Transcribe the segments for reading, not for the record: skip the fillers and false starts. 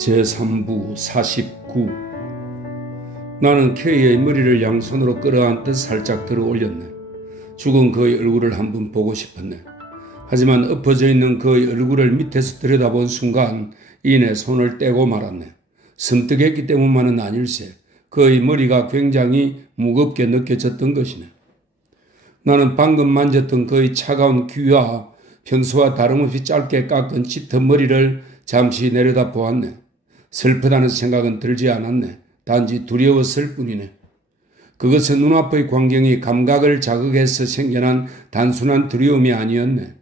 제3부 49. 나는 K의 머리를 양손으로 끌어안듯 살짝 들어 올렸네. 죽은 그의 얼굴을 한번 보고 싶었네. 하지만 엎어져 있는 그의 얼굴을 밑에서 들여다본 순간 이내 손을 떼고 말았네. 섬뜩했기 때문만은 아닐세. 그의 머리가 굉장히 무겁게 느껴졌던 것이네. 나는 방금 만졌던 그의 차가운 귀와 평소와 다름없이 짧게 깎은 짙은 머리를 잠시 내려다 보았네. 슬프다는 생각은 들지 않았네. 단지 두려웠을 뿐이네. 그것은 눈앞의 광경이 감각을 자극해서 생겨난 단순한 두려움이 아니었네.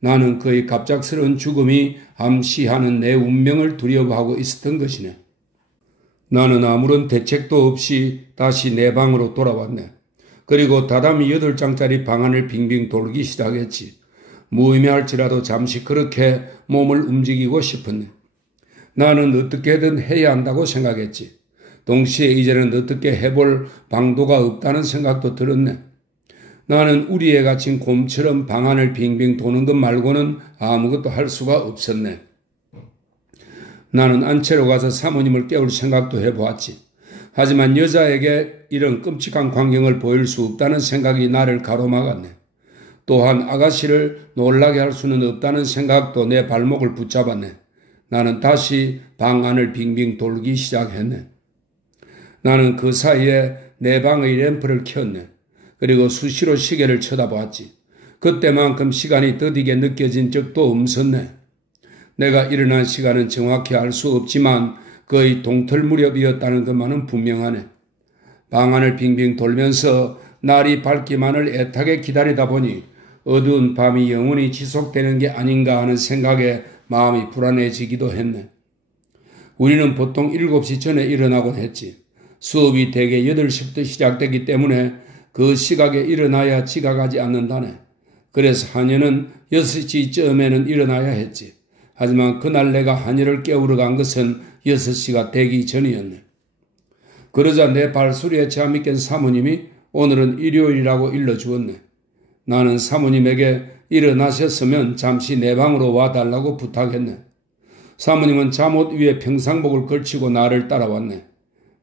나는 그의 갑작스러운 죽음이 암시하는 내 운명을 두려워하고 있었던 것이네. 나는 아무런 대책도 없이 다시 내 방으로 돌아왔네. 그리고 다다미 8장짜리 방안을 빙빙 돌기 시작했지. 무의미할지라도 잠시 그렇게 몸을 움직이고 싶었네. 나는 어떻게든 해야 한다고 생각했지. 동시에 이제는 어떻게 해볼 방도가 없다는 생각도 들었네. 나는 우리에 갇힌 곰처럼 방안을 빙빙 도는 것 말고는 아무것도 할 수가 없었네. 나는 안채로 가서 사모님을 깨울 생각도 해보았지. 하지만 여자에게 이런 끔찍한 광경을 보일 수 없다는 생각이 나를 가로막았네. 또한 아가씨를 놀라게 할 수는 없다는 생각도 내 발목을 붙잡았네. 나는 다시 방 안을 빙빙 돌기 시작했네. 나는 그 사이에 내 방의 램프를 켰네. 그리고 수시로 시계를 쳐다보았지. 그때만큼 시간이 더디게 느껴진 적도 없었네. 내가 일어난 시간은 정확히 알 수 없지만 거의 동틀 무렵이었다는 것만은 분명하네. 방 안을 빙빙 돌면서 날이 밝기만을 애타게 기다리다 보니 어두운 밤이 영원히 지속되는 게 아닌가 하는 생각에 마음이 불안해지기도 했네. 우리는 보통 7시 전에 일어나곤 했지. 수업이 대개 8시부터 시작되기 때문에 그 시각에 일어나야 지각하지 않는다네. 그래서 한여는 6시쯤에는 일어나야 했지. 하지만 그날 내가 한여를 깨우러 간 것은 6시가 되기 전이었네. 그러자 내 발소리에 잠이 깬 사모님이 오늘은 일요일이라고 일러주었네. 나는 사모님에게 일어나셨으면 잠시 내 방으로 와달라고 부탁했네. 사모님은 잠옷 위에 평상복을 걸치고 나를 따라왔네.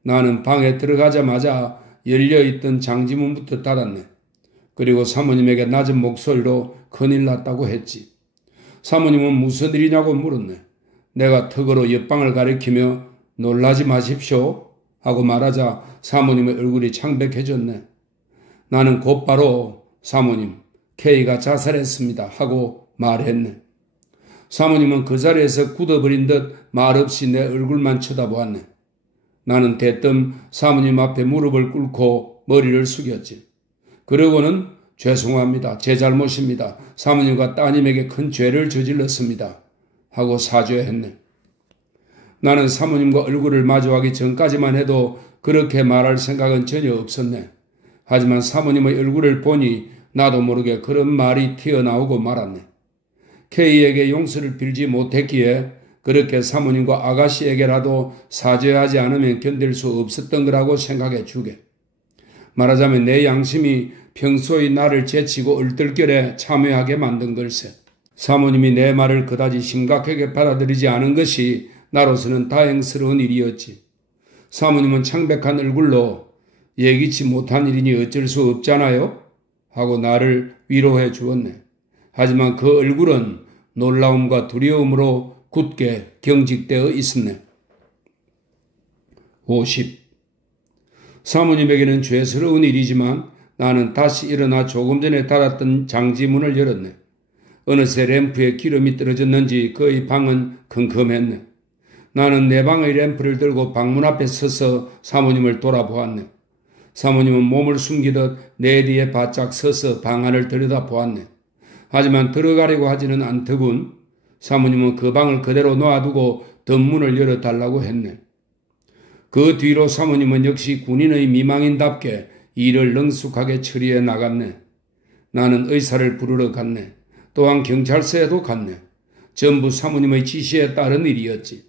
나는 방에 들어가자마자 열려있던 장지문부터 닫았네. 그리고 사모님에게 낮은 목소리로 큰일 났다고 했지. 사모님은 무슨 일이냐고 물었네. 내가 턱으로 옆방을 가리키며 놀라지 마십시오 하고 말하자 사모님의 얼굴이 창백해졌네. 나는 곧바로 사모님, K가 자살했습니다 하고 말했네. 사모님은 그 자리에서 굳어버린 듯 말없이 내 얼굴만 쳐다보았네. 나는 대뜸 사모님 앞에 무릎을 꿇고 머리를 숙였지. 그러고는 죄송합니다. 제 잘못입니다. 사모님과 따님에게 큰 죄를 저질렀습니다 하고 사죄했네. 나는 사모님과 얼굴을 마주하기 전까지만 해도 그렇게 말할 생각은 전혀 없었네. 하지만 사모님의 얼굴을 보니 나도 모르게 그런 말이 튀어나오고 말았네. K에게 용서를 빌지 못했기에 그렇게 사모님과 아가씨에게라도 사죄하지 않으면 견딜 수 없었던 거라고 생각해 주게. 말하자면 내 양심이 평소의 나를 제치고 얼떨결에 참여하게 만든 걸세. 사모님이 내 말을 그다지 심각하게 받아들이지 않은 것이 나로서는 다행스러운 일이었지. 사모님은 창백한 얼굴로 예기치 못한 일이니 어쩔 수 없잖아요 하고 나를 위로해 주었네. 하지만 그 얼굴은 놀라움과 두려움으로 굳게 경직되어 있었네. 50. 사모님에게는 죄스러운 일이지만 나는 다시 일어나 조금 전에 닫았던 장지문을 열었네. 어느새 램프에 기름이 떨어졌는지 그의 방은 컴컴했네. 나는 내 방의 램프를 들고 방문 앞에 서서 사모님을 돌아보았네. 사모님은 몸을 숨기듯 내 뒤에 바짝 서서 방 안을 들여다보았네. 하지만 들어가려고 하지는 않더군. 사모님은 그 방을 그대로 놓아두고 덧문을 열어달라고 했네. 그 뒤로 사모님은 역시 군인의 미망인답게 일을 능숙하게 처리해 나갔네. 나는 의사를 부르러 갔네. 또한 경찰서에도 갔네. 전부 사모님의 지시에 따른 일이었지.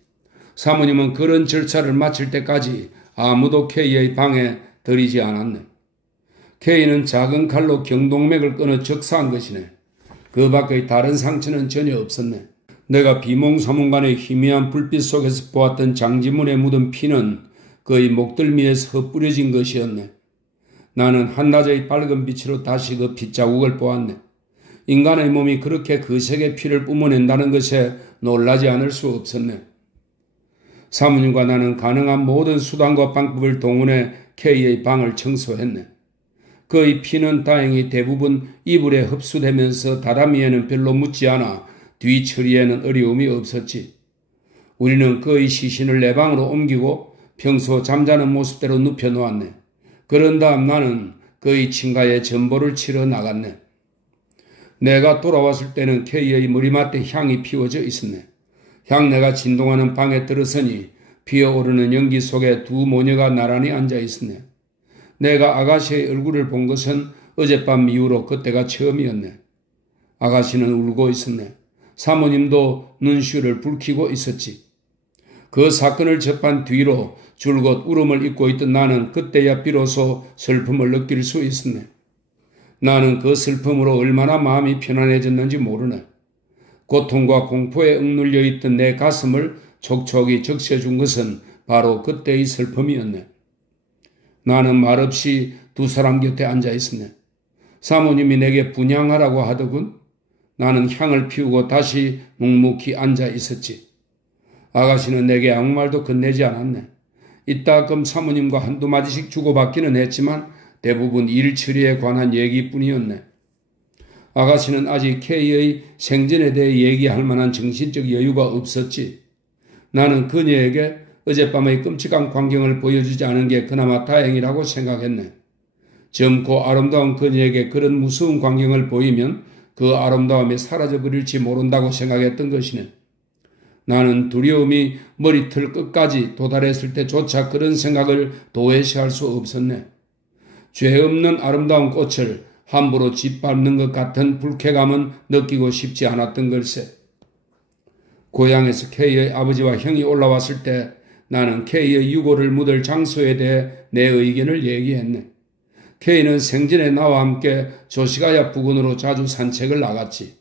사모님은 그런 절차를 마칠 때까지 아무도 K의 방에 들이지 않았네. K는 작은 칼로 경동맥을 끊어 적사한 것이네. 그 밖의 다른 상처는 전혀 없었네. 내가 비몽사몽간의 희미한 불빛 속에서 보았던 장지문에 묻은 피는 그의 목덜미에서 흩뿌려진 것이었네. 나는 한낮의 밝은 빛으로 다시 그 핏자국을 보았네. 인간의 몸이 그렇게 거세게 피를 뿜어낸다는 것에 놀라지 않을 수 없었네. 사모님과 나는 가능한 모든 수단과 방법을 동원해 K의 방을 청소했네. 그의 피는 다행히 대부분 이불에 흡수되면서 다다미에는 별로 묻지 않아 뒤 처리에는 어려움이 없었지. 우리는 그의 시신을 내 방으로 옮기고 평소 잠자는 모습대로 눕혀놓았네. 그런 다음 나는 그의 친가에 전보를 치러 나갔네. 내가 돌아왔을 때는 K의 머리맡에 향이 피워져 있었네. 향내가 진동하는 방에 들어서니 피어오르는 연기 속에 두 모녀가 나란히 앉아 있었네. 내가 아가씨의 얼굴을 본 것은 어젯밤 이후로 그때가 처음이었네. 아가씨는 울고 있었네. 사모님도 눈시울을 붉히고 있었지. 그 사건을 접한 뒤로 줄곧 울음을 잇고 있던 나는 그때야 비로소 슬픔을 느낄 수 있었네. 나는 그 슬픔으로 얼마나 마음이 편안해졌는지 모르네. 고통과 공포에 억눌려 있던 내 가슴을 촉촉이 적셔준 것은 바로 그때의 슬픔이었네. 나는 말없이 두 사람 곁에 앉아 있었네. 사모님이 내게 분향하라고 하더군. 나는 향을 피우고 다시 묵묵히 앉아 있었지. 아가씨는 내게 아무 말도 건네지 않았네. 이따금 사모님과 한두 마디씩 주고받기는 했지만 대부분 일 처리에 관한 얘기뿐이었네. 아가씨는 아직 K의 생전에 대해 얘기할 만한 정신적 여유가 없었지. 나는 그녀에게 어젯밤의 끔찍한 광경을 보여주지 않은 게 그나마 다행이라고 생각했네. 젊고 아름다운 그녀에게 그런 무서운 광경을 보이면 그 아름다움이 사라져버릴지 모른다고 생각했던 것이네. 나는 두려움이 머리털 끝까지 도달했을 때조차 그런 생각을 도외시할 수 없었네. 죄 없는 아름다운 꽃을 함부로 짓밟는 것 같은 불쾌감은 느끼고 싶지 않았던 걸세. 고향에서 K의 아버지와 형이 올라왔을 때 나는 K의 유골을 묻을 장소에 대해 내 의견을 얘기했네. K는 생전에 나와 함께 조시가야 부근으로 자주 산책을 나갔지.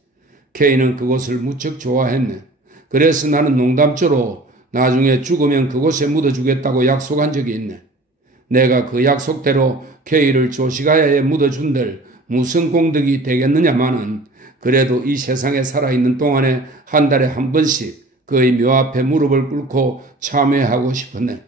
K는 그곳을 무척 좋아했네. 그래서 나는 농담조로 나중에 죽으면 그곳에 묻어주겠다고 약속한 적이 있네. 내가 그 약속대로 K를 조시가야에 묻어준들 무슨 공덕이 되겠느냐마는 그래도 이 세상에 살아있는 동안에 한 달에 한 번씩 그의 묘 앞에 무릎을 꿇고 참회하고 싶었네.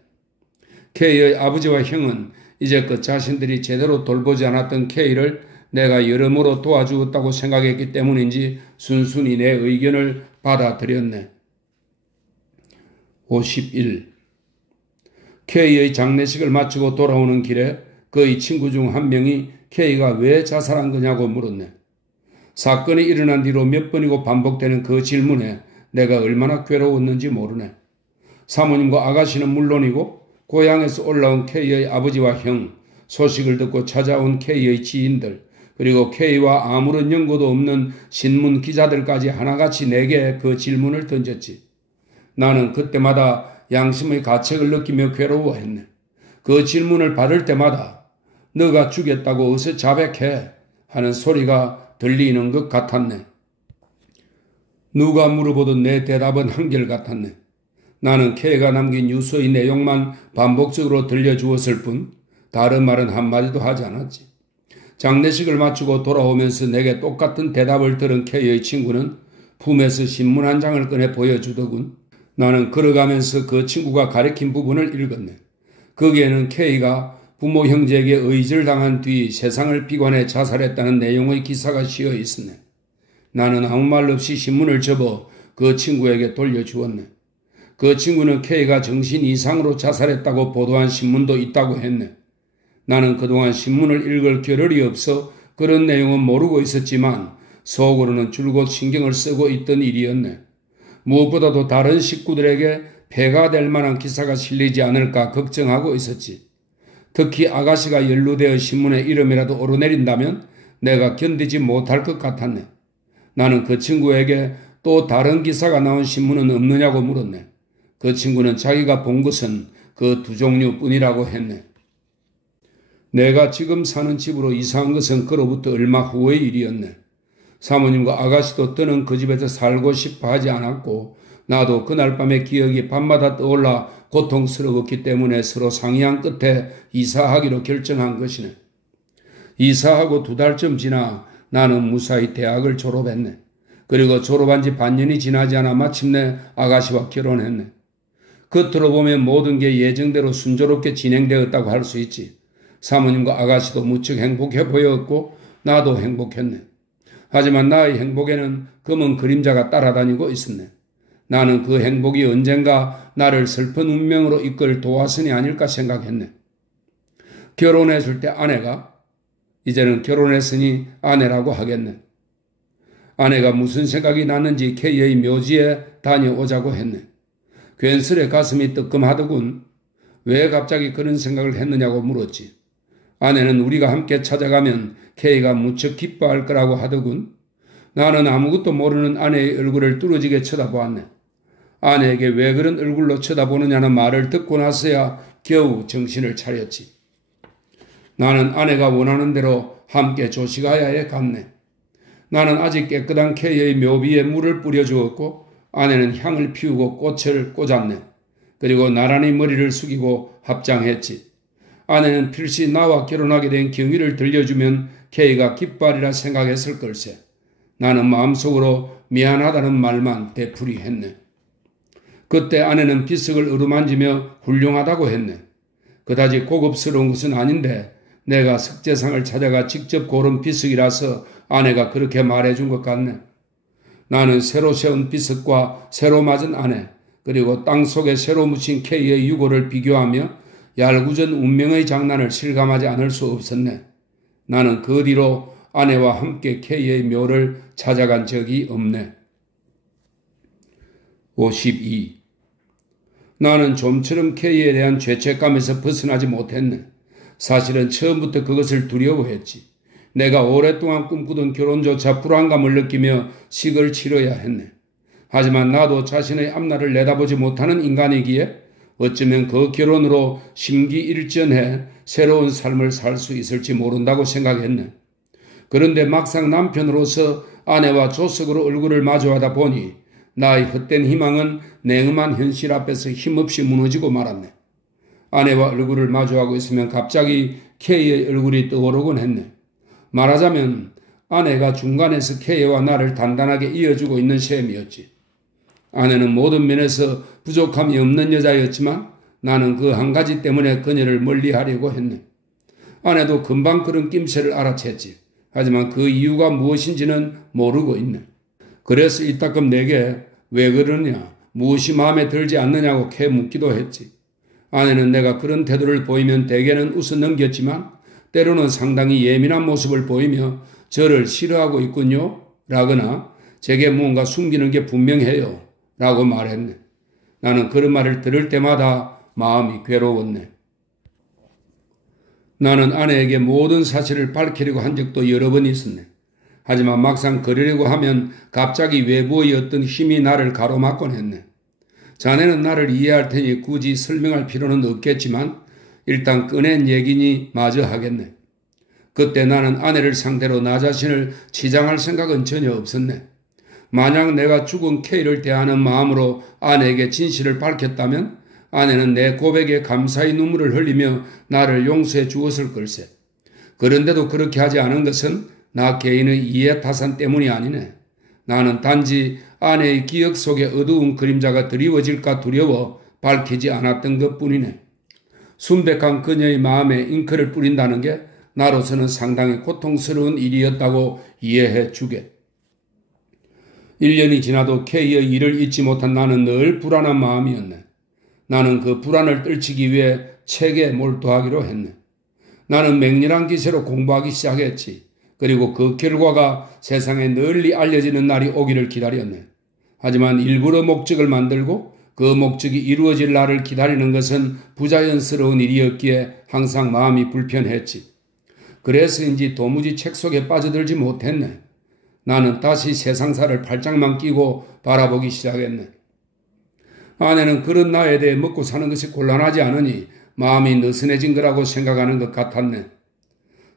K의 아버지와 형은 이제껏 자신들이 제대로 돌보지 않았던 K를 내가 여러모로 도와주었다고 생각했기 때문인지 순순히 내 의견을 받아들였네. 51. K의 장례식을 마치고 돌아오는 길에 그의 친구 중 한 명이 K가 왜 자살한 거냐고 물었네. 사건이 일어난 뒤로 몇 번이고 반복되는 그 질문에 내가 얼마나 괴로웠는지 모르네. 사모님과 아가씨는 물론이고 고향에서 올라온 K의 아버지와 형, 소식을 듣고 찾아온 K의 지인들, 그리고 K와 아무런 연고도 없는 신문 기자들까지 하나같이 내게 그 질문을 던졌지. 나는 그때마다 양심의 가책을 느끼며 괴로워했네. 그 질문을 받을 때마다 너가 죽였다고 어서 자백해 하는 소리가 들리는 것 같았네. 누가 물어보던 내 대답은 한결같았네. 나는 K가 남긴 유서의 내용만 반복적으로 들려주었을 뿐 다른 말은 한마디도 하지 않았지. 장례식을 마치고 돌아오면서 내게 똑같은 대답을 들은 K의 친구는 품에서 신문 한 장을 꺼내 보여주더군. 나는 걸어가면서 그 친구가 가리킨 부분을 읽었네. 거기에는 K가 부모 형제에게 의절당한 뒤 세상을 비관해 자살했다는 내용의 기사가 씌어 있었네. 나는 아무 말 없이 신문을 접어 그 친구에게 돌려주었네. 그 친구는 K가 정신 이상으로 자살했다고 보도한 신문도 있다고 했네. 나는 그동안 신문을 읽을 겨를이 없어 그런 내용은 모르고 있었지만 속으로는 줄곧 신경을 쓰고 있던 일이었네. 무엇보다도 다른 식구들에게 폐가 될 만한 기사가 실리지 않을까 걱정하고 있었지. 특히 아가씨가 연루되어 신문에 이름이라도 오르내린다면 내가 견디지 못할 것 같았네. 나는 그 친구에게 또 다른 기사가 나온 신문은 없느냐고 물었네. 그 친구는 자기가 본 것은 그 두 종류뿐이라고 했네. 내가 지금 사는 집으로 이사한 것은 그로부터 얼마 후의 일이었네. 사모님과 아가씨도 더는 그 집에서 살고 싶어 하지 않았고 나도 그날 밤의 기억이 밤마다 떠올라 고통스러웠기 때문에 서로 상의한 끝에 이사하기로 결정한 것이네. 이사하고 2달쯤 지나 나는 무사히 대학을 졸업했네. 그리고 졸업한 지 반년이 지나지 않아 마침내 아가씨와 결혼했네. 겉으로 보면 모든 게 예정대로 순조롭게 진행되었다고 할 수 있지. 사모님과 아가씨도 무척 행복해 보였고 나도 행복했네. 하지만 나의 행복에는 검은 그림자가 따라다니고 있었네. 나는 그 행복이 언젠가 나를 슬픈 운명으로 이끌 도화선이 아닐까 생각했네. 결혼했을 때 아내가 이제는 결혼했으니 아내라고 하겠네. 아내가 무슨 생각이 났는지 K의 묘지에 다녀오자고 했네. 괜스레 가슴이 뜨끔하더군. 왜 갑자기 그런 생각을 했느냐고 물었지. 아내는 우리가 함께 찾아가면 K가 무척 기뻐할 거라고 하더군. 나는 아무것도 모르는 아내의 얼굴을 뚫어지게 쳐다보았네. 아내에게 왜 그런 얼굴로 쳐다보느냐는 말을 듣고 나서야 겨우 정신을 차렸지. 나는 아내가 원하는 대로 함께 조식하야에 갔네. 나는 아직 깨끗한 K의 묘비에 물을 뿌려주었고 아내는 향을 피우고 꽃을 꽂았네. 그리고 나란히 머리를 숙이고 합장했지. 아내는 필시 나와 결혼하게 된 경위를 들려주면 K가 기뻐하리라 생각했을 걸세. 나는 마음속으로 미안하다는 말만 되풀이 했네. 그때 아내는 비석을 어루만지며 훌륭하다고 했네. 그다지 고급스러운 것은 아닌데 내가 석재상을 찾아가 직접 고른 비석이라서 아내가 그렇게 말해준 것 같네. 나는 새로 세운 비석과 새로 맞은 아내 그리고 땅속에 새로 묻힌 K의 유골을 비교하며 얄궂은 운명의 장난을 실감하지 않을 수 없었네. 나는 그 뒤로 아내와 함께 K의 묘를 찾아간 적이 없네. 52. 나는 좀처럼 K에 대한 죄책감에서 벗어나지 못했네. 사실은 처음부터 그것을 두려워했지. 내가 오랫동안 꿈꾸던 결혼조차 불안감을 느끼며 식을 치러야 했네. 하지만 나도 자신의 앞날을 내다보지 못하는 인간이기에 어쩌면 그 결혼으로 심기일전해 새로운 삶을 살 수 있을지 모른다고 생각했네. 그런데 막상 남편으로서 아내와 조석으로 얼굴을 마주하다 보니 나의 헛된 희망은 냉엄한 현실 앞에서 힘없이 무너지고 말았네. 아내와 얼굴을 마주하고 있으면 갑자기 K의 얼굴이 떠오르곤 했네. 말하자면 아내가 중간에서 K와 나를 단단하게 이어주고 있는 셈이었지. 아내는 모든 면에서 부족함이 없는 여자였지만 나는 그 한 가지 때문에 그녀를 멀리하려고 했네. 아내도 금방 그런 낌새를 알아챘지. 하지만 그 이유가 무엇인지는 모르고 있네. 그래서 이따금 내게 왜 그러냐, 무엇이 마음에 들지 않느냐고 캐 묻기도 했지. 아내는 내가 그런 태도를 보이면 대개는 웃어 넘겼지만 때로는 상당히 예민한 모습을 보이며 저를 싫어하고 있군요 라거나 제게 무언가 숨기는 게 분명해요 라고 말했네. 나는 그런 말을 들을 때마다 마음이 괴로웠네. 나는 아내에게 모든 사실을 밝히려고 한 적도 여러 번 있었네. 하지만 막상 그러려고 하면 갑자기 외부의 어떤 힘이 나를 가로막곤 했네. 자네는 나를 이해할 테니 굳이 설명할 필요는 없겠지만 일단 꺼낸 얘기니 마저 하겠네. 그때 나는 아내를 상대로 나 자신을 치장할 생각은 전혀 없었네. 만약 내가 죽은 K를 대하는 마음으로 아내에게 진실을 밝혔다면 아내는 내 고백에 감사의 눈물을 흘리며 나를 용서해 주었을 걸세. 그런데도 그렇게 하지 않은 것은 나 개인의 이해타산 때문이 아니네. 나는 단지 아내의 기억 속에 어두운 그림자가 드리워질까 두려워 밝히지 않았던 것뿐이네. 순백한 그녀의 마음에 잉크를 뿌린다는 게 나로서는 상당히 고통스러운 일이었다고 이해해 주게. 1년이 지나도 K의 일을 잊지 못한 나는 늘 불안한 마음이었네. 나는 그 불안을 떨치기 위해 책에 몰두하기로 했네. 나는 맹렬한 기세로 공부하기 시작했지. 그리고 그 결과가 세상에 널리 알려지는 날이 오기를 기다렸네. 하지만 일부러 목적을 만들고 그 목적이 이루어질 날을 기다리는 것은 부자연스러운 일이었기에 항상 마음이 불편했지. 그래서인지 도무지 책 속에 빠져들지 못했네. 나는 다시 세상사를 팔짱만 끼고 바라보기 시작했네. 아내는 그런 나에 대해 먹고 사는 것이 곤란하지 않으니 마음이 느슨해진 거라고 생각하는 것 같았네.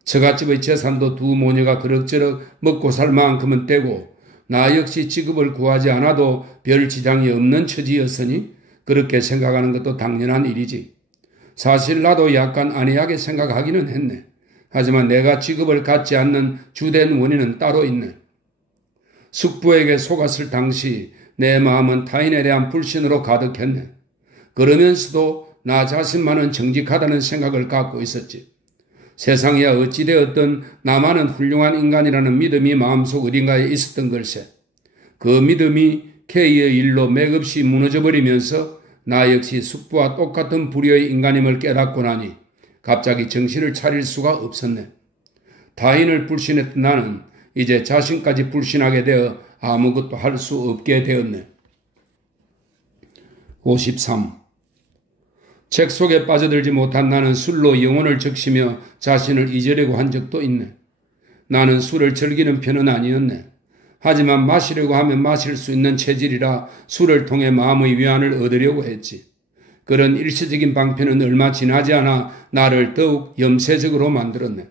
처갓집의 재산도 두 모녀가 그럭저럭 먹고 살 만큼은 되고 나 역시 직업을 구하지 않아도 별 지장이 없는 처지였으니 그렇게 생각하는 것도 당연한 일이지. 사실 나도 약간 안이하게 생각하기는 했네. 하지만 내가 직업을 갖지 않는 주된 원인은 따로 있네. 숙부에게 속았을 당시 내 마음은 타인에 대한 불신으로 가득했네. 그러면서도 나 자신만은 정직하다는 생각을 갖고 있었지. 세상이야 어찌되었든 나만은 훌륭한 인간이라는 믿음이 마음속 어딘가에 있었던 걸세. 그 믿음이 K의 일로 맥없이 무너져버리면서 나 역시 숙부와 똑같은 불의의 인간임을 깨닫고 나니 갑자기 정신을 차릴 수가 없었네. 타인을 불신했던 나는 이제 자신까지 불신하게 되어 아무것도 할 수 없게 되었네. 53. 책 속에 빠져들지 못한 나는 술로 영혼을 적시며 자신을 잊으려고 한 적도 있네. 나는 술을 즐기는 편은 아니었네. 하지만 마시려고 하면 마실 수 있는 체질이라 술을 통해 마음의 위안을 얻으려고 했지. 그런 일시적인 방편은 얼마 지나지 않아 나를 더욱 염세적으로 만들었네.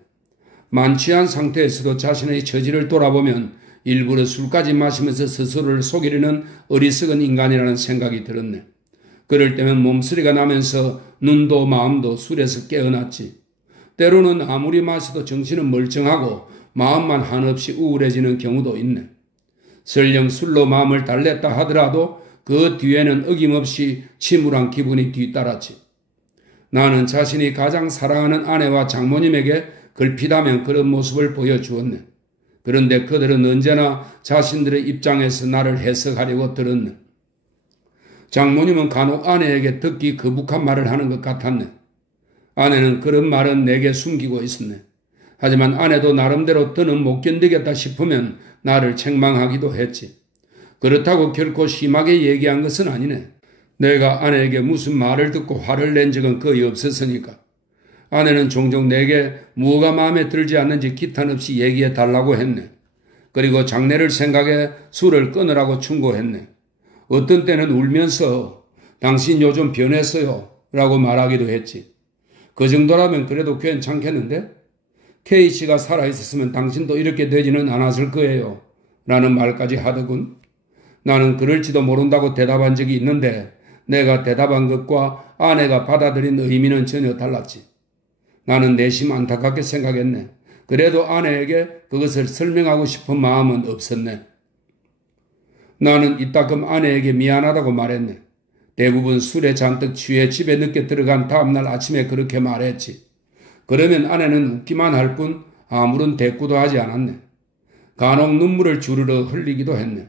만취한 상태에서도 자신의 처지를 돌아보면 일부러 술까지 마시면서 스스로를 속이려는 어리석은 인간이라는 생각이 들었네. 그럴 때면 몸소리가 나면서 눈도 마음도 술에서 깨어났지. 때로는 아무리 마셔도 정신은 멀쩡하고 마음만 한없이 우울해지는 경우도 있네. 설령 술로 마음을 달랬다 하더라도 그 뒤에는 어김없이 침울한 기분이 뒤따랐지. 나는 자신이 가장 사랑하는 아내와 장모님에게 걸핏하면 그런 모습을 보여주었네. 그런데 그들은 언제나 자신들의 입장에서 나를 해석하려고 들었네. 장모님은 간혹 아내에게 듣기 거북한 말을 하는 것 같았네. 아내는 그런 말은 내게 숨기고 있었네. 하지만 아내도 나름대로 더는 못 견디겠다 싶으면 나를 책망하기도 했지. 그렇다고 결코 심하게 얘기한 것은 아니네. 내가 아내에게 무슨 말을 듣고 화를 낸 적은 거의 없었으니까. 아내는 종종 내게 무엇가 마음에 들지 않는지 기탄 없이 얘기해 달라고 했네. 그리고 장래를 생각해 술을 끊으라고 충고했네. 어떤 때는 울면서 당신 요즘 변했어요 라고 말하기도 했지. 그 정도라면 그래도 괜찮겠는데? K씨가 살아있었으면 당신도 이렇게 되지는 않았을 거예요 라는 말까지 하더군. 나는 그럴지도 모른다고 대답한 적이 있는데 내가 대답한 것과 아내가 받아들인 의미는 전혀 달랐지. 나는 내심 안타깝게 생각했네. 그래도 아내에게 그것을 설명하고 싶은 마음은 없었네. 나는 이따금 아내에게 미안하다고 말했네. 대부분 술에 잔뜩 취해 집에 늦게 들어간 다음날 아침에 그렇게 말했지. 그러면 아내는 웃기만 할 뿐 아무런 대꾸도 하지 않았네. 간혹 눈물을 주르르 흘리기도 했네.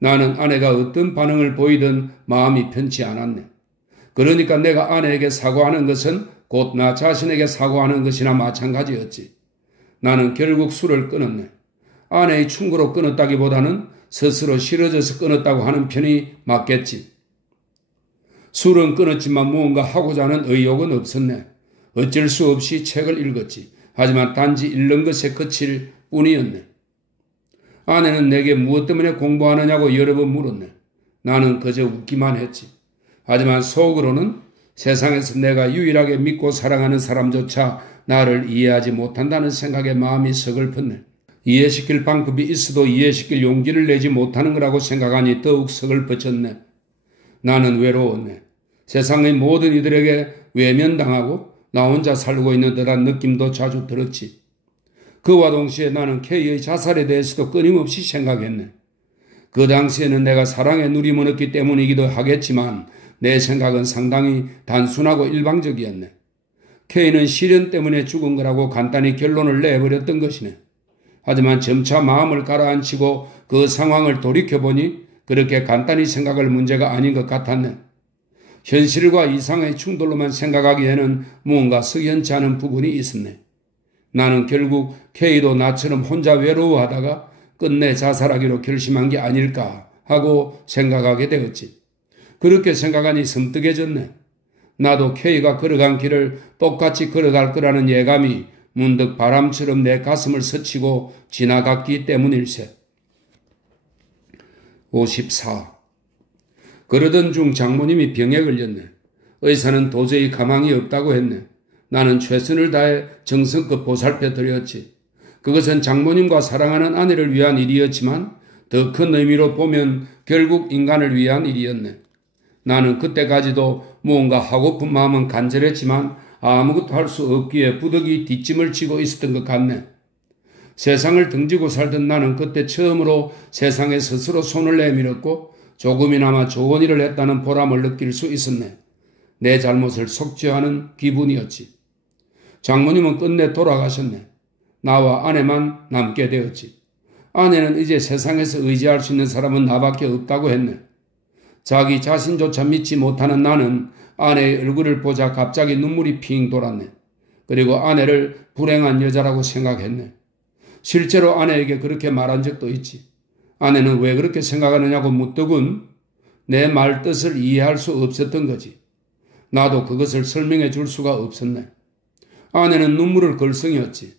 나는 아내가 어떤 반응을 보이든 마음이 편치 않았네. 그러니까 내가 아내에게 사과하는 것은 곧 나 자신에게 사과하는 것이나 마찬가지였지. 나는 결국 술을 끊었네. 아내의 충고로 끊었다기보다는 스스로 싫어져서 끊었다고 하는 편이 맞겠지. 술은 끊었지만 무언가 하고자 하는 의욕은 없었네. 어쩔 수 없이 책을 읽었지. 하지만 단지 읽는 것에 그칠 뿐이었네. 아내는 내게 무엇 때문에 공부하느냐고 여러 번 물었네. 나는 그저 웃기만 했지. 하지만 속으로는 세상에서 내가 유일하게 믿고 사랑하는 사람조차 나를 이해하지 못한다는 생각에 마음이 서글펐네. 이해시킬 방법이 있어도 이해시킬 용기를 내지 못하는 거라고 생각하니 더욱 서글퍼졌네. 나는 외로웠네. 세상의 모든 이들에게 외면당하고 나 혼자 살고 있는 듯한 느낌도 자주 들었지. 그와 동시에 나는 K의 자살에 대해서도 끊임없이 생각했네. 그 당시에는 내가 사랑에 누리머었기 때문이기도 하겠지만 내 생각은 상당히 단순하고 일방적이었네. K는 시련 때문에 죽은 거라고 간단히 결론을 내버렸던 것이네. 하지만 점차 마음을 가라앉히고 그 상황을 돌이켜보니 그렇게 간단히 생각할 문제가 아닌 것 같았네. 현실과 이상의 충돌로만 생각하기에는 무언가 석연치 않은 부분이 있었네. 나는 결국 K도 나처럼 혼자 외로워하다가 끝내 자살하기로 결심한 게 아닐까 하고 생각하게 되었지. 그렇게 생각하니 섬뜩해졌네. 나도 K가 걸어간 길을 똑같이 걸어갈 거라는 예감이 문득 바람처럼 내 가슴을 스치고 지나갔기 때문일세. 54. 그러던 중 장모님이 병에 걸렸네. 의사는 도저히 가망이 없다고 했네. 나는 최선을 다해 정성껏 보살펴 드렸지. 그것은 장모님과 사랑하는 아내를 위한 일이었지만 더 큰 의미로 보면 결국 인간을 위한 일이었네. 나는 그때까지도 무언가 하고픈 마음은 간절했지만 아무것도 할 수 없기에 부득이 뒷짐을 지고 있었던 것 같네. 세상을 등지고 살던 나는 그때 처음으로 세상에 스스로 손을 내밀었고 조금이나마 좋은 일을 했다는 보람을 느낄 수 있었네. 내 잘못을 속죄하는 기분이었지. 장모님은 끝내 돌아가셨네. 나와 아내만 남게 되었지. 아내는 이제 세상에서 의지할 수 있는 사람은 나밖에 없다고 했네. 자기 자신조차 믿지 못하는 나는 아내의 얼굴을 보자 갑자기 눈물이 핑 돌았네. 그리고 아내를 불행한 여자라고 생각했네. 실제로 아내에게 그렇게 말한 적도 있지. 아내는 왜 그렇게 생각하느냐고 묻더군 내 말 뜻을 이해할 수 없었던 거지. 나도 그것을 설명해 줄 수가 없었네. 아내는 눈물을 걸성이었지.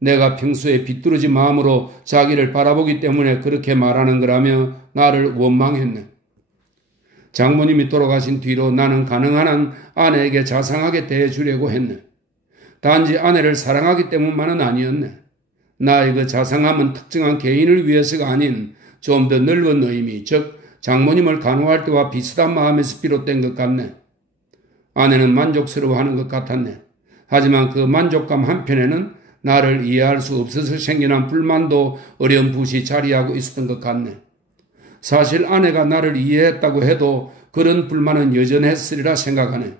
내가 평소에 비뚤어진 마음으로 자기를 바라보기 때문에 그렇게 말하는 거라며 나를 원망했네. 장모님이 돌아가신 뒤로 나는 가능한 한 아내에게 자상하게 대해주려고 했네. 단지 아내를 사랑하기 때문만은 아니었네. 나의 그 자상함은 특정한 개인을 위해서가 아닌 좀 더 넓은 의미, 즉 장모님을 간호할 때와 비슷한 마음에서 비롯된 것 같네. 아내는 만족스러워하는 것 같았네. 하지만 그 만족감 한편에는 나를 이해할 수 없어서 생겨난 불만도 어렴풋이 자리하고 있었던 것 같네. 사실 아내가 나를 이해했다고 해도 그런 불만은 여전했으리라 생각하네.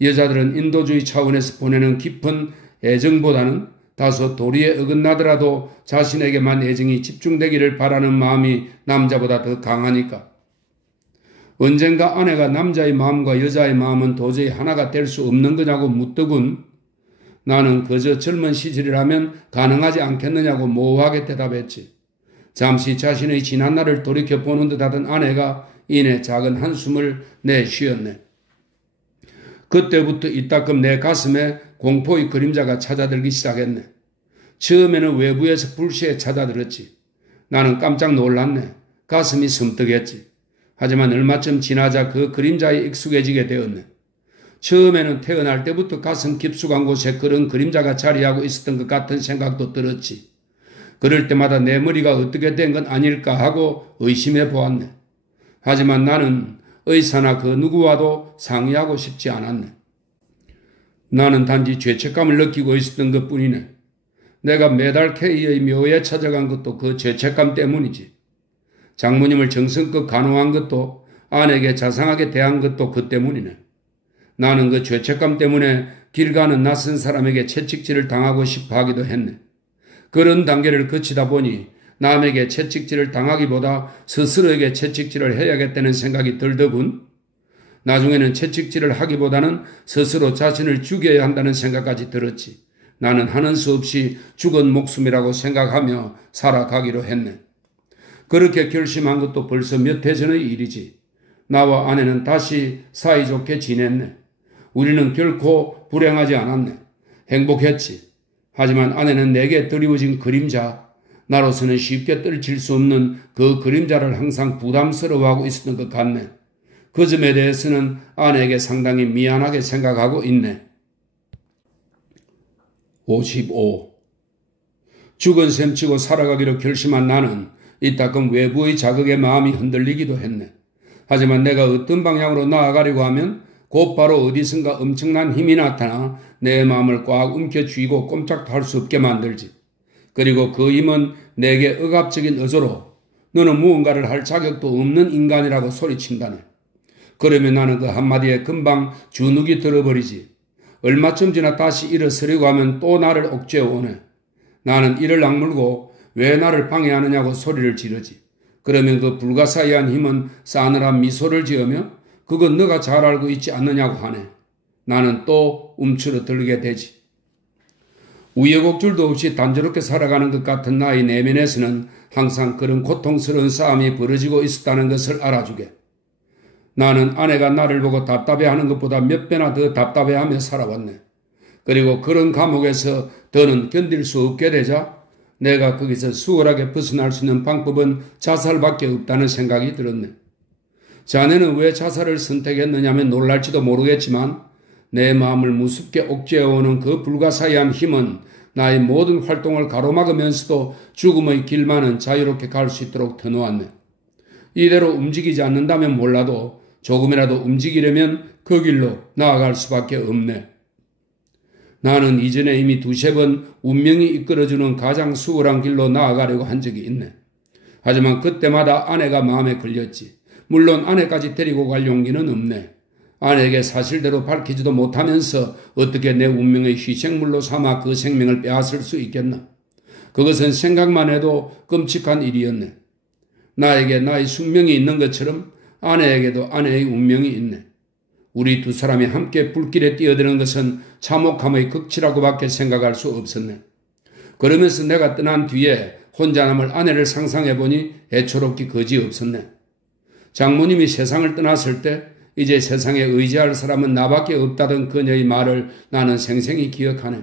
여자들은 인도주의 차원에서 보내는 깊은 애정보다는 다소 도리에 어긋나더라도 자신에게만 애정이 집중되기를 바라는 마음이 남자보다 더 강하니까. 언젠가 아내가 남자의 마음과 여자의 마음은 도저히 하나가 될 수 없는 거냐고 묻더군. 나는 그저 젊은 시절이라면 가능하지 않겠느냐고 모호하게 대답했지. 잠시 자신의 지난날을 돌이켜보는 듯하던 아내가 이내 작은 한숨을 내쉬었네. 그때부터 이따금 내 가슴에 공포의 그림자가 찾아들기 시작했네. 처음에는 외부에서 불시에 찾아들었지. 나는 깜짝 놀랐네. 가슴이 섬뜩했지. 하지만 얼마쯤 지나자 그 그림자에 익숙해지게 되었네. 처음에는 태어날 때부터 가슴 깊숙한 곳에 그런 그림자가 자리하고 있었던 것 같은 생각도 들었지. 그럴 때마다 내 머리가 어떻게 된 건 아닐까 하고 의심해 보았네. 하지만 나는 의사나 그 누구와도 상의하고 싶지 않았네. 나는 단지 죄책감을 느끼고 있었던 것뿐이네. 내가 매달 K의 묘에 찾아간 것도 그 죄책감 때문이지. 장모님을 정성껏 간호한 것도 아내에게 자상하게 대한 것도 그 때문이네. 나는 그 죄책감 때문에 길 가는 낯선 사람에게 채찍질을 당하고 싶어 하기도 했네. 그런 단계를 거치다 보니 남에게 채찍질을 당하기보다 스스로에게 채찍질을 해야겠다는 생각이 들더군. 나중에는 채찍질을 하기보다는 스스로 자신을 죽여야 한다는 생각까지 들었지. 나는 하는 수 없이 죽은 목숨이라고 생각하며 살아가기로 했네. 그렇게 결심한 것도 벌써 몇 해 전의 일이지. 나와 아내는 다시 사이좋게 지냈네. 우리는 결코 불행하지 않았네. 행복했지. 하지만 아내는 내게 드리워진 그림자, 나로서는 쉽게 떨칠 수 없는 그 그림자를 항상 부담스러워하고 있었던 것 같네. 그 점에 대해서는 아내에게 상당히 미안하게 생각하고 있네. 55. 죽은 셈치고 살아가기로 결심한 나는 이따금 외부의 자극에 마음이 흔들리기도 했네. 하지만 내가 어떤 방향으로 나아가려고 하면 곧바로 어디선가 엄청난 힘이 나타나 내 마음을 꽉 움켜쥐고 꼼짝도 할 수 없게 만들지. 그리고 그 힘은 내게 억압적인 어조로 너는 무언가를 할 자격도 없는 인간이라고 소리친다네. 그러면 나는 그 한마디에 금방 주눅이 들어버리지. 얼마쯤 지나 다시 일어서려고 하면 또 나를 억제해 오네. 나는 이를 악물고 왜 나를 방해하느냐고 소리를 지르지. 그러면 그 불가사의한 힘은 싸늘한 미소를 지으며 그건 너가 잘 알고 있지 않느냐고 하네. 나는 또 움츠러들게 되지. 우여곡절도 없이 단조롭게 살아가는 것 같은 나의 내면에서는 항상 그런 고통스러운 싸움이 벌어지고 있었다는 것을 알아주게. 나는 아내가 나를 보고 답답해하는 것보다 몇 배나 더 답답해하며 살아왔네. 그리고 그런 감옥에서 더는 견딜 수 없게 되자 내가 거기서 수월하게 벗어날 수 있는 방법은 자살밖에 없다는 생각이 들었네. 자네는 왜 자살을 선택했느냐면 놀랄지도 모르겠지만 내 마음을 무섭게 억제해오는 그 불가사의한 힘은 나의 모든 활동을 가로막으면서도 죽음의 길만은 자유롭게 갈 수 있도록 터놓았네. 이대로 움직이지 않는다면 몰라도 조금이라도 움직이려면 그 길로 나아갈 수밖에 없네. 나는 이전에 이미 두세 번 운명이 이끌어주는 가장 수월한 길로 나아가려고 한 적이 있네. 하지만 그때마다 아내가 마음에 걸렸지. 물론 아내까지 데리고 갈 용기는 없네. 아내에게 사실대로 밝히지도 못하면서 어떻게 내 운명의 희생물로 삼아 그 생명을 빼앗을 수 있겠나. 그것은 생각만 해도 끔찍한 일이었네. 나에게 나의 숙명이 있는 것처럼 아내에게도 아내의 운명이 있네. 우리 두 사람이 함께 불길에 뛰어드는 것은 참혹함의 극치라고밖에 생각할 수 없었네. 그러면서 내가 떠난 뒤에 혼자 남을 아내를 상상해보니 애초롭기 거지없었네. 장모님이 세상을 떠났을 때 이제 세상에 의지할 사람은 나밖에 없다던 그녀의 말을 나는 생생히 기억하네.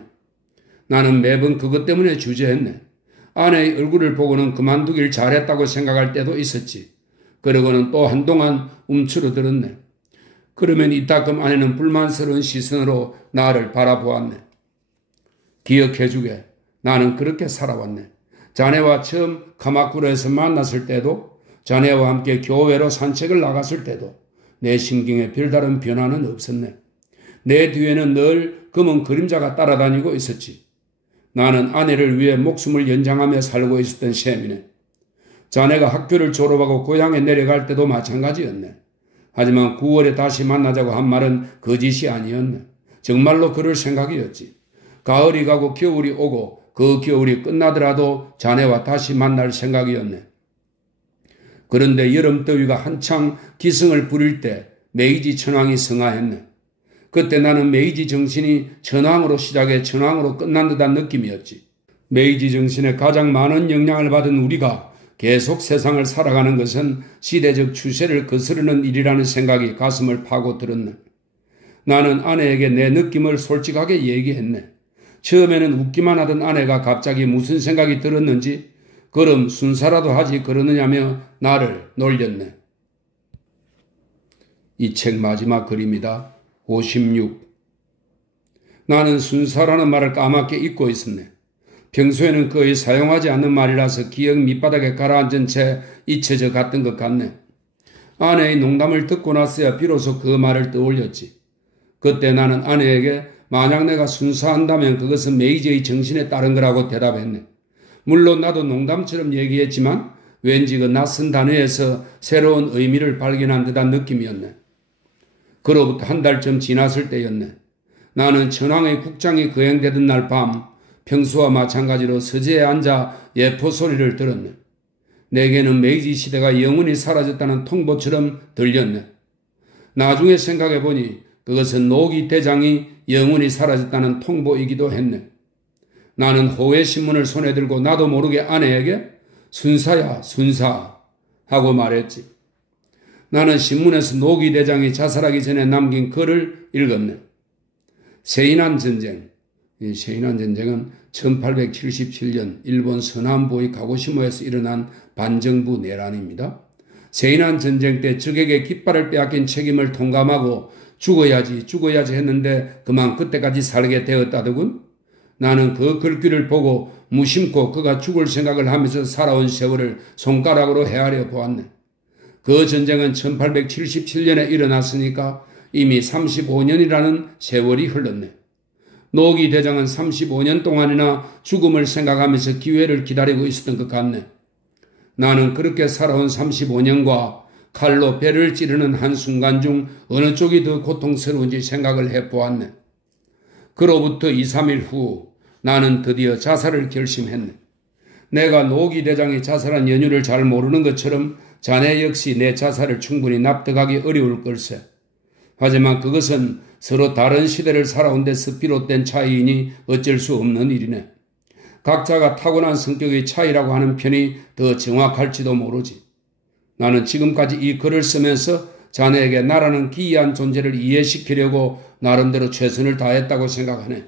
나는 매번 그것 때문에 주저했네. 아내의 얼굴을 보고는 그만두길 잘했다고 생각할 때도 있었지. 그러고는 또 한동안 움츠러들었네. 그러면 이따금 아내는 불만스러운 시선으로 나를 바라보았네. 기억해주게. 나는 그렇게 살아왔네. 자네와 처음 가마쿠라에서 만났을 때도, 자네와 함께 교회로 산책을 나갔을 때도 내 심경에 별다른 변화는 없었네. 내 뒤에는 늘 검은 그림자가 따라다니고 있었지. 나는 아내를 위해 목숨을 연장하며 살고 있었던 셈이네. 자네가 학교를 졸업하고 고향에 내려갈 때도 마찬가지였네. 하지만 9월에 다시 만나자고 한 말은 거짓이 아니었네. 정말로 그럴 생각이었지. 가을이 가고 겨울이 오고 그 겨울이 끝나더라도 자네와 다시 만날 생각이었네. 그런데 여름더위가 한창 기승을 부릴 때 메이지 천황이 성하했네. 그때 나는 메이지 정신이 천황으로 시작해 천황으로 끝난 듯한 느낌이었지. 메이지 정신에 가장 많은 영향을 받은 우리가 계속 세상을 살아가는 것은 시대적 추세를 거스르는 일이라는 생각이 가슴을 파고 들었네. 나는 아내에게 내 느낌을 솔직하게 얘기했네. 처음에는 웃기만 하던 아내가 갑자기 무슨 생각이 들었는지 그럼 순사라도 하지 그러느냐며 나를 놀렸네. 이 책 마지막 글입니다. 56. 나는 순사라는 말을 까맣게 잊고 있었네. 평소에는 거의 사용하지 않는 말이라서 기억 밑바닥에 가라앉은 채 잊혀져 갔던 것 같네. 아내의 농담을 듣고 나서야 비로소 그 말을 떠올렸지. 그때 나는 아내에게 만약 내가 순사한다면 그것은 메이지의 정신에 따른 거라고 대답했네. 물론 나도 농담처럼 얘기했지만 왠지 그 낯선 단어에서 새로운 의미를 발견한 듯한 느낌이었네. 그로부터 한 달쯤 지났을 때였네. 나는 천황의 국장이 거행되던 날 밤 평소와 마찬가지로 서재에 앉아 예포 소리를 들었네. 내게는 메이지 시대가 영원히 사라졌다는 통보처럼 들렸네. 나중에 생각해보니 그것은 노기 대장이 영원히 사라졌다는 통보이기도 했네. 나는 호외신문을 손에 들고 나도 모르게 아내에게 순사야 순사 하고 말했지. 나는 신문에서 노기 대장이 자살하기 전에 남긴 글을 읽었네. 세인한 전쟁. 이 세인한 전쟁은 1877년 일본 서남부의 가고시마에서 일어난 반정부 내란입니다. 세인한 전쟁 때 적에게 깃발을 빼앗긴 책임을 통감하고 죽어야지 했는데 그만 그때까지 살게 되었다더군. 나는 그 글귀를 보고 무심코 그가 죽을 생각을 하면서 살아온 세월을 손가락으로 헤아려 보았네. 그 전쟁은 1877년에 일어났으니까 이미 35년이라는 세월이 흘렀네. 노기 대장은 35년 동안이나 죽음을 생각하면서 기회를 기다리고 있었던 것 같네. 나는 그렇게 살아온 35년과 칼로 배를 찌르는 한순간 중 어느 쪽이 더 고통스러운지 생각을 해보았네. 그로부터 2, 3일 후 나는 드디어 자살을 결심했네. 내가 노기 대장이 자살한 연유를 잘 모르는 것처럼 자네 역시 내 자살을 충분히 납득하기 어려울 걸세. 하지만 그것은 서로 다른 시대를 살아온 데서 비롯된 차이이니 어쩔 수 없는 일이네. 각자가 타고난 성격의 차이라고 하는 편이 더 정확할지도 모르지. 나는 지금까지 이 글을 쓰면서 자네에게 나라는 기이한 존재를 이해시키려고 나름대로 최선을 다했다고 생각하네.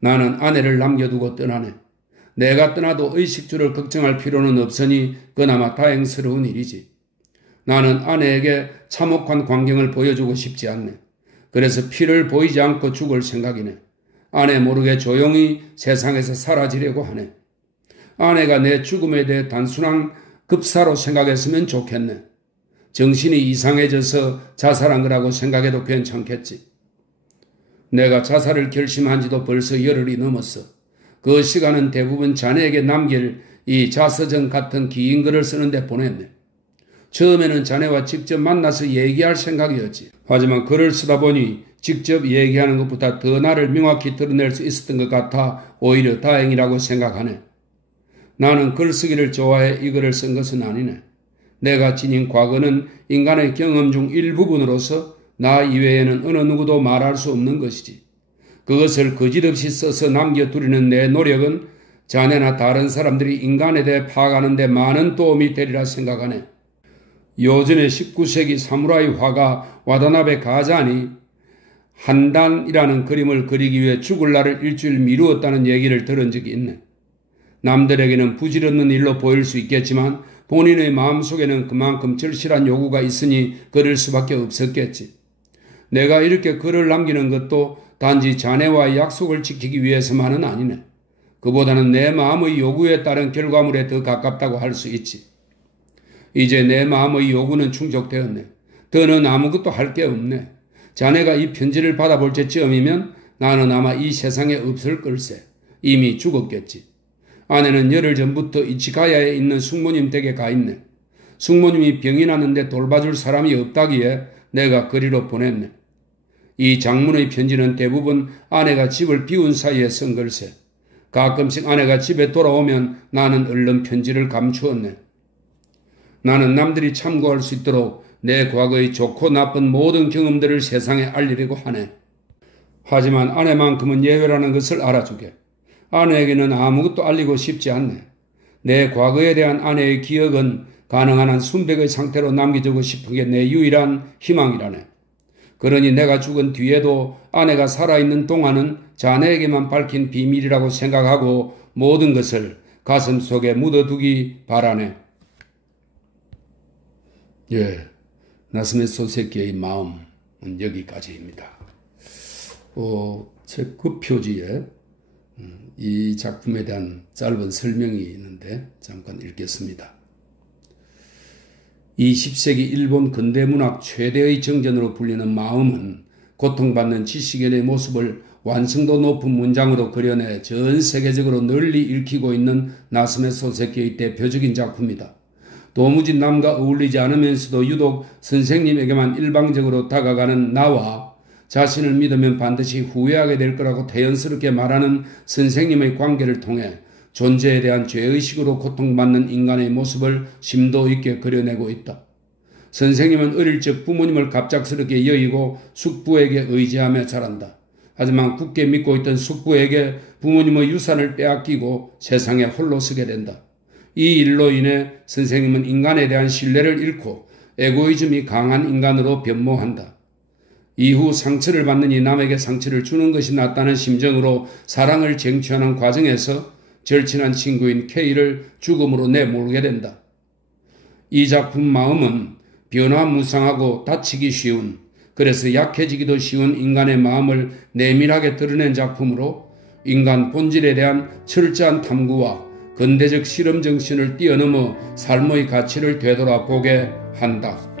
나는 아내를 남겨두고 떠나네. 내가 떠나도 의식주를 걱정할 필요는 없으니 그나마 다행스러운 일이지. 나는 아내에게 참혹한 광경을 보여주고 싶지 않네. 그래서 피를 보이지 않고 죽을 생각이네. 아내 모르게 조용히 세상에서 사라지려고 하네. 아내가 내 죽음에 대해 단순한 급사로 생각했으면 좋겠네. 정신이 이상해져서 자살한 거라고 생각해도 괜찮겠지. 내가 자살을 결심한 지도 벌써 열흘이 넘었어. 그 시간은 대부분 자네에게 남길 이 자서전 같은 긴 글을 쓰는데 보냈네. 처음에는 자네와 직접 만나서 얘기할 생각이었지. 하지만 글을 쓰다 보니 직접 얘기하는 것보다 더 나를 명확히 드러낼 수 있었던 것 같아 오히려 다행이라고 생각하네. 나는 글쓰기를 좋아해 이 글을 쓴 것은 아니네. 내가 지닌 과거는 인간의 경험 중 일부분으로서 나 이외에는 어느 누구도 말할 수 없는 것이지. 그것을 거짓없이 써서 남겨두려는 내 노력은 자네나 다른 사람들이 인간에 대해 파악하는 데 많은 도움이 되리라 생각하네. 요전에 19세기 사무라이 화가 와다나베 가자니 한단이라는 그림을 그리기 위해 죽을 날을 일주일 미루었다는 얘기를 들은 적이 있네. 남들에게는 부질없는 일로 보일 수 있겠지만 본인의 마음속에는 그만큼 절실한 요구가 있으니 그릴 수밖에 없었겠지. 내가 이렇게 글을 남기는 것도 단지 자네와의 약속을 지키기 위해서만은 아니네. 그보다는 내 마음의 요구에 따른 결과물에 더 가깝다고 할 수 있지. 이제 내 마음의 요구는 충족되었네. 더는 아무것도 할 게 없네. 자네가 이 편지를 받아볼 때쯤이면 나는 아마 이 세상에 없을 걸세. 이미 죽었겠지. 아내는 열흘 전부터 이치가야에 있는 숙모님 댁에 가 있네. 숙모님이 병이 났는데 돌봐줄 사람이 없다기에 내가 그리로 보냈네. 이 장문의 편지는 대부분 아내가 집을 비운 사이에 쓴 걸세. 가끔씩 아내가 집에 돌아오면 나는 얼른 편지를 감추었네. 나는 남들이 참고할 수 있도록 내 과거의 좋고 나쁜 모든 경험들을 세상에 알리려고 하네. 하지만 아내만큼은 예외라는 것을 알아주게. 아내에게는 아무것도 알리고 싶지 않네. 내 과거에 대한 아내의 기억은 가능한 한 순백의 상태로 남겨주고 싶은 게 내 유일한 희망이라네. 그러니 내가 죽은 뒤에도 아내가 살아있는 동안은 자네에게만 밝힌 비밀이라고 생각하고 모든 것을 가슴 속에 묻어두기 바라네. 나스메 소세키의 마음은 여기까지입니다. 책 급표지에 이 작품에 대한 짧은 설명이 있는데 잠깐 읽겠습니다. 20세기 일본 근대문학 최대의 정전으로 불리는 마음은 고통받는 지식인의 모습을 완성도 높은 문장으로 그려내 전 세계적으로 널리 읽히고 있는 나스메 소세키의 대표적인 작품이다. 도무지 남과 어울리지 않으면서도 유독 선생님에게만 일방적으로 다가가는 나와 자신을 믿으면 반드시 후회하게 될 거라고 태연스럽게 말하는 선생님의 관계를 통해 존재에 대한 죄의식으로 고통받는 인간의 모습을 심도 있게 그려내고 있다. 선생님은 어릴 적 부모님을 갑작스럽게 여의고 숙부에게 의지하며 자란다. 하지만 굳게 믿고 있던 숙부에게 부모님의 유산을 빼앗기고 세상에 홀로 서게 된다. 이 일로 인해 선생님은 인간에 대한 신뢰를 잃고 에고이즘이 강한 인간으로 변모한다. 이후 상처를 받는 이 남에게 상처를 주는 것이 낫다는 심정으로 사랑을 쟁취하는 과정에서 절친한 친구인 K를 죽음으로 내몰게 된다. 이 작품 마음은 변화무쌍하고 다치기 쉬운, 그래서 약해지기도 쉬운 인간의 마음을 내밀하게 드러낸 작품으로 인간 본질에 대한 철저한 탐구와 근대적 실험 정신을 뛰어넘어 삶의 가치를 되돌아보게 한다.